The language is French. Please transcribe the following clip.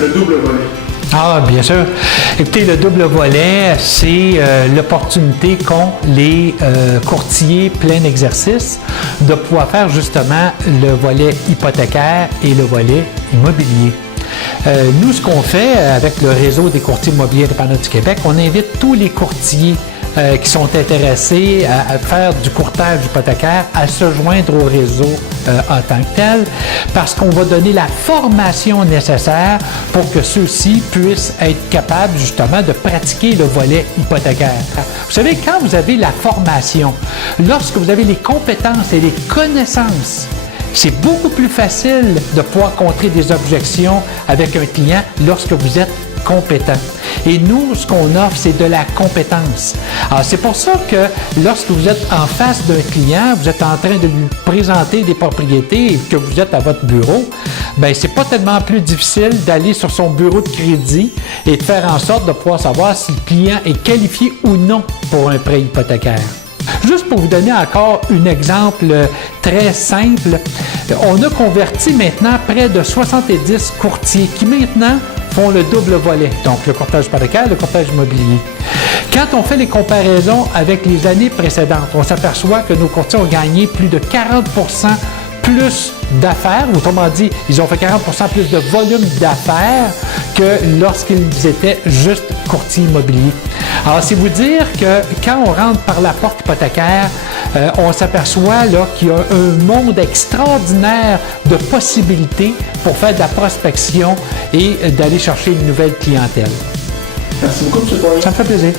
le double volet? Ah, bien sûr. Écoutez, le double volet, c'est l'opportunité qu'ont les courtiers plein exercice de pouvoir faire justement le volet hypothécaire et le volet immobilier. Nous, ce qu'on fait avec le réseau des courtiers immobiliers indépendants du Québec, on invite tous les courtiers qui sont intéressés à faire du courtage hypothécaire à se joindre au réseau en tant que tel, parce qu'on va donner la formation nécessaire pour que ceux-ci puissent être capables justement de pratiquer le volet hypothécaire. Vous savez, quand vous avez la formation, lorsque vous avez les compétences et les connaissances, c'est beaucoup plus facile de pouvoir contrer des objections avec un client lorsque vous êtes compétent. Et nous, ce qu'on offre, c'est de la compétence. Alors, c'est pour ça que lorsque vous êtes en face d'un client, vous êtes en train de lui présenter des propriétés et que vous êtes à votre bureau, bien, c'est pas tellement plus difficile d'aller sur son bureau de crédit et de faire en sorte de pouvoir savoir si le client est qualifié ou non pour un prêt hypothécaire. Juste pour vous donner encore un exemple très simple, on a converti maintenant près de 70 courtiers qui maintenant font le double volet, donc le courtage hypothécaire, le courtage immobilier. Quand on fait les comparaisons avec les années précédentes, on s'aperçoit que nos courtiers ont gagné plus de 40 plus d'affaires, autrement dit, ils ont fait 40 plus de volume d'affaires que lorsqu'ils étaient juste courtiers immobiliers. Alors, c'est vous dire que quand on rentre par la porte hypothécaire, on s'aperçoit là qu'il y a un monde extraordinaire de possibilités pour faire de la prospection et d'aller chercher une nouvelle clientèle. Merci beaucoup, M. Poirier. Ça me fait plaisir.